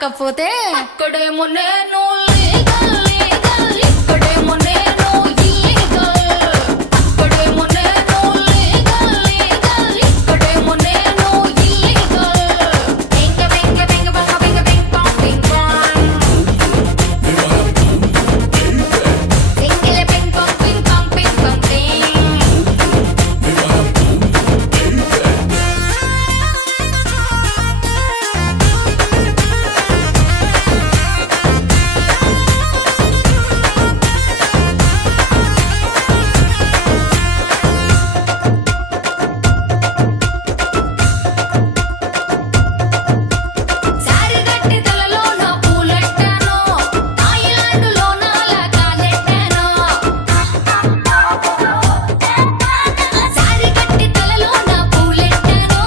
కాకపోతే అక్కడేమో నేను లీగల్ లీగల్, ఇక్కడేమో నేను ఇల్లీగల్. అక్కడేమో నేను లీగల్ లీగల్, ఇక్కడేమో నేను ఇల్లీగల్. బెంగ బెంగ బెంగ బొంగ బెంగ బెంగ బాంగ్ బెంగ బాంగ్. బెంగెల బెంగ బాంగ్ బెంగ బాంగ్ బెంగ బాంగ్ బెంగ్. సారిగట్టి తలలోన పూలెట్టాను, తాయిలాండులోన లాగాలెట్టాను. సారిగట్టి తలలోన పూలెట్టాను,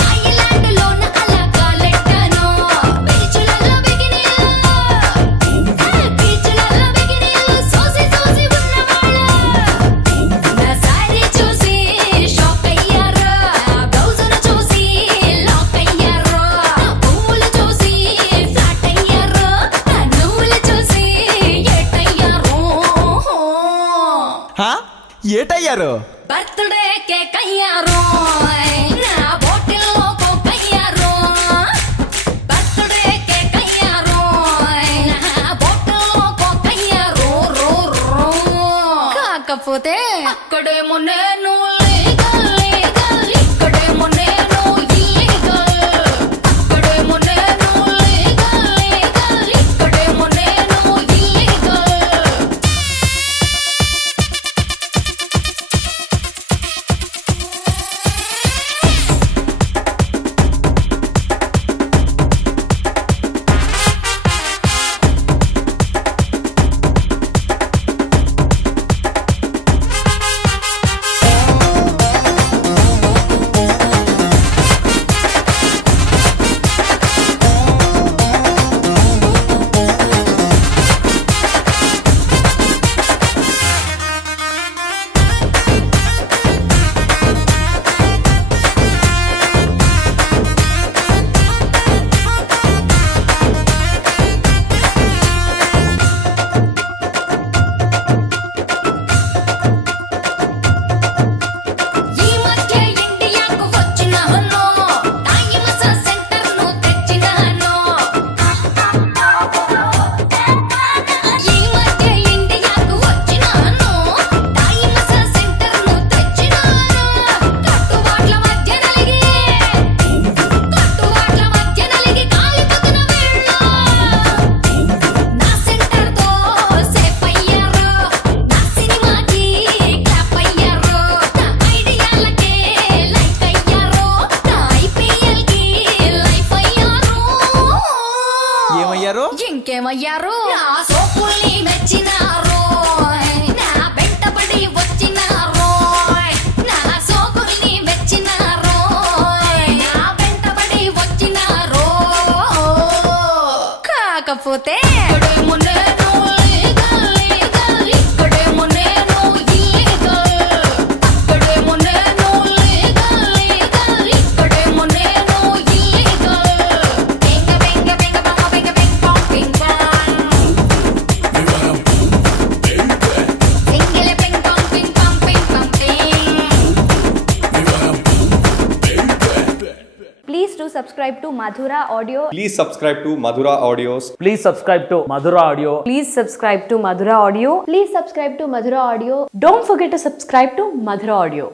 తాయిలాండులోన అలాగాలెట్టాను. బీచులలో బిగినీలు, బీచులలో బిగినీలు సోసి సోసి ఉన్నవాళ్ళు నా సారీ చూసి షాక్ అయ్యారు, బ్లౌజును చూసి లాక్ అయ్యారు, పువ్వులు చూసి ఫ్లాట్ అయ్యారు, నువ్వులు చూసి ఏటయ్యారు. హా? ఏటయ్యారు? బర్త్డే కేక్ అయ్యారు, నా బాటిల్లో కోక్ అయ్యారు. బర్త్డే కేక్ అయ్యారు, నా బాటిల్లో కోక్ అయ్యారు. కాకపోతే అక్కడేమో నేను లీగల్ లీగల్, ఇక్కడేమో నేను ఇల్లీగల్. అక్కడేమో నేను లీగల్ లీగల్, ఇక్కడేమో నేను ఇల్లీగల్. ఈ మధ్య ఇండియాకు వచ్చినాను, తాయి మసాజ్ సెంటర్ను తెచ్చినాను. ఈ మధ్య ఇండియాకు వచ్చినాను, తాయి మసాజ్ సెంటర్ను తెచ్చినాను. కట్టుబాట్ల మధ్య నలిగి కాలిపోతున్న వీళ్ళు నా సెంటర్తో సేఫ్ అయ్యారు, నా సినిమాకి క్లాప్ అయ్యారు, నా ఐడియాలకే లైక్ అయ్యారు, నా ఐపీఎల్కి లైఫ్ అయ్యారు. ఏమయ్యారు? ఇంకేమయ్యారు? నా సోపుల్ని మెచ్చినారు, నా వెంటబడి వచ్చినారు, నా సోకుల్ని మెచ్చినారు, నా వెంటబడి వచ్చినారు. కాకపోతే ఇక్కడేమో నేను లీగల్ లీగల్, ఇక్కడేమో నేను ఇల్లీగల్. అక్కడేమో నేను లీగల్ లీగల్, ఇక్కడేమో నేను ఇల్లీగల్. బెంగ బెంగ బెంగ బొంగ బెంగ బెంగ బాంగ్ బెంగ బాంగ్. subscribe to Madhura Audio. Please subscribe to Madhura Audios. Please subscribe to Madhura Audio. Please subscribe to Madhura Audio. Please subscribe to Madhura Audio. Don't forget to subscribe to Madhura Audio.